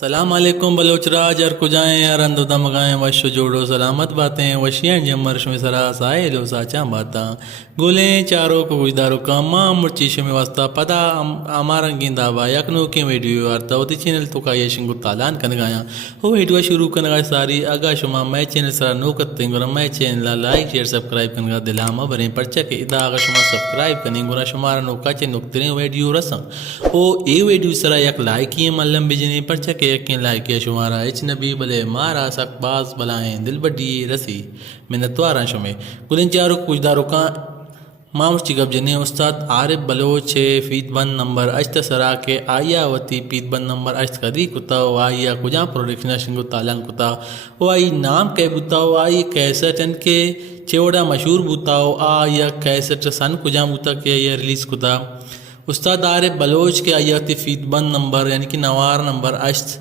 السلام علیکم بلوچ راج اور کجائیں یار اندودہ مگائیں وشو جوڑو سلامت باتیں وشیاں جمر شمی سرا سائلو ساچاں باتاں گولیں چاروں کو گجدارو کا ماں مرچی شمی واسطہ پدا آمارنگین دعویٰ یکنو کی ویڈیو آرتا ہوتی چینل تو کا یہ شنگو تالان کنگایاں وہ ویڈیو شروع کنگا ساری اگا شما میں چینل سرا نو کتیں گورا میں چینل لائک شیئر سبسکرائب کنگا دلاما بریں پرچہ کے ادا آگا شما سبسکرائب کنیں گورا شمارا نوکا چے نکتریں ویڈیو رساں او اے ویڈیو سرا یک لائک ہی ملم بجنی پرچہ کے یقین لائک کیا شمارا اچ نبی بلے مارا سک باز بلائیں دل بڑی رسی منتواراں شمے گلن چارو کچھ دارو کا مامرچی گب جنے استاد عارف بلوچ فیت بند نمبر اشت سرا کے آیا وتی پیت بند نمبر اشت کدی کتا و آیا کجا پروڈکشن شنگو تالان کتا و آئی نام کے بتا و آئی کیسٹ ان کے چوڑا مشہور بتا و آیا کیسٹ سن کجا بتا کے یہ ریلیز کتا استاد عارف بلوچ کے آیا وتی فیت بند نمبر یعنی کہ نوار نمبر اشت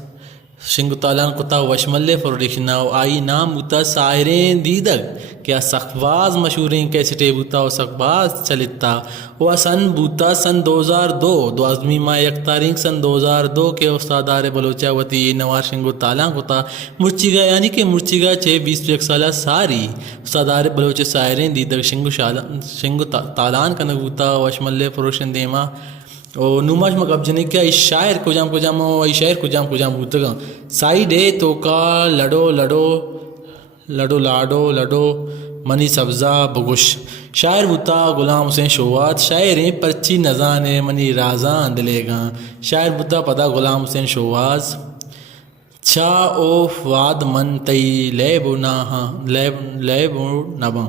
شنگو تالان کتا وشملے پروڈکشن آئی نام بوتا سائرین دیدگ کیا سخواز مشہورین کیسٹے بوتا و سخواز چلتا و سن بوتا سن 2002 دوازدمی ماہ یک تاریخ سن 2002 کے استاد عارف بلوچا وتی نوار شنگو تالان کتا مرچیگا یعنی کہ مرچیگا 20 سالہ ساری استاد عارف بلوچ سائرین دیدگ شنگو تالان کنگ بوتا وشملے پروڈکشن دیما او نماش مقب جنے کیا اس شاعر کو جام ای شاعر کو جام بوتگا سائیڈ ہے تو کا لڑو لڑو منی سبزہ بگش شاعر بوتا غلام حسین شوات شاعر ہیں پرچی نزان منی رازان دلے گا شاعر بوتا پدا غلام حسین شواز چھا او فواد من تی لیب نباں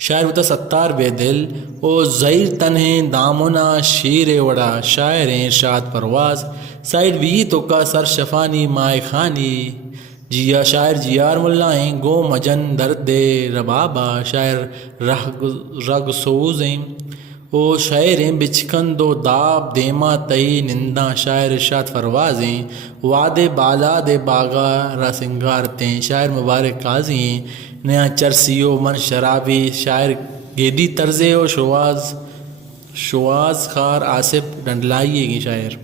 شاعر بوتا ستار بے دل او زہیر تنہیں دامنا شیر وڑا شاعر ارشاد پرواز سائڈ بھی تو کا سر شفانی مائے خانی جیا شاعر جیار ملائیں گو مجن درد ربابا شاعر رگ سوزیں او شاعر بچکن دو داب دیما تئی ننداں شاعر ارشاد پروازیں واد بالا دے باغا رسنگارتیں شاعر مبارک قاضی نیا چرسیو من شرابی شاعر گیدی طرزے و شواز خار آصف ڈنڈلائیے گی شاعر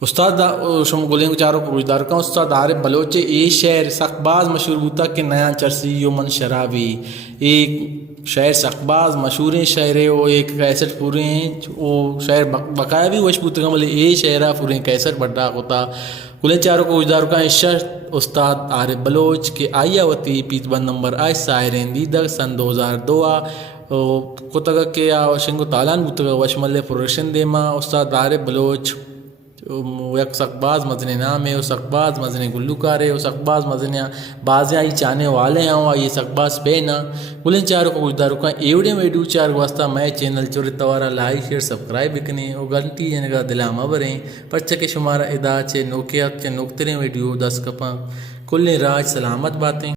استاد شم گولیں چاروں پروجدار کا استاد عارف بلوچ اے شعر سخباز مشہور بوتا کہ نیا چرسیو من شرابی ایک شاعر سخباز مشہور ہیں شاعر وہ ایک کیسٹ پورے ہیں وہ شاعر بقایا بھی وش بوتا بولے اے شعرہ پورے کیسٹ بڑا ہوتا گولیں چاروں کو اجدار کا استاد عارف بلوچ کے آیا وتی پیت بند نمبر آج سائرین دیدگ سن 2002 کتگا کے شنگو تالان بوتگا وشملے پروڈکشن دیما استاد عارف بلوچ یک سخباز مزنے نام ہے وہ سخباز مزنے گلوکار ہے وہ سخباز مزنے بازیں آئی چاہنے والے ہیں یہ سخباز پینا گلن چاروں کو کچھ داروں کا ایوڑے ویڈیو چار واسطہ میں چینل چوری توارا لائک شیئر سبسکرائب بکنے اور گھنٹی جنے کا دلاما بریں پرچہ کے شمارا ادا چے نوکیا چے نوکتریں ویڈیو 10 کپاں کل راج سلامت باتیں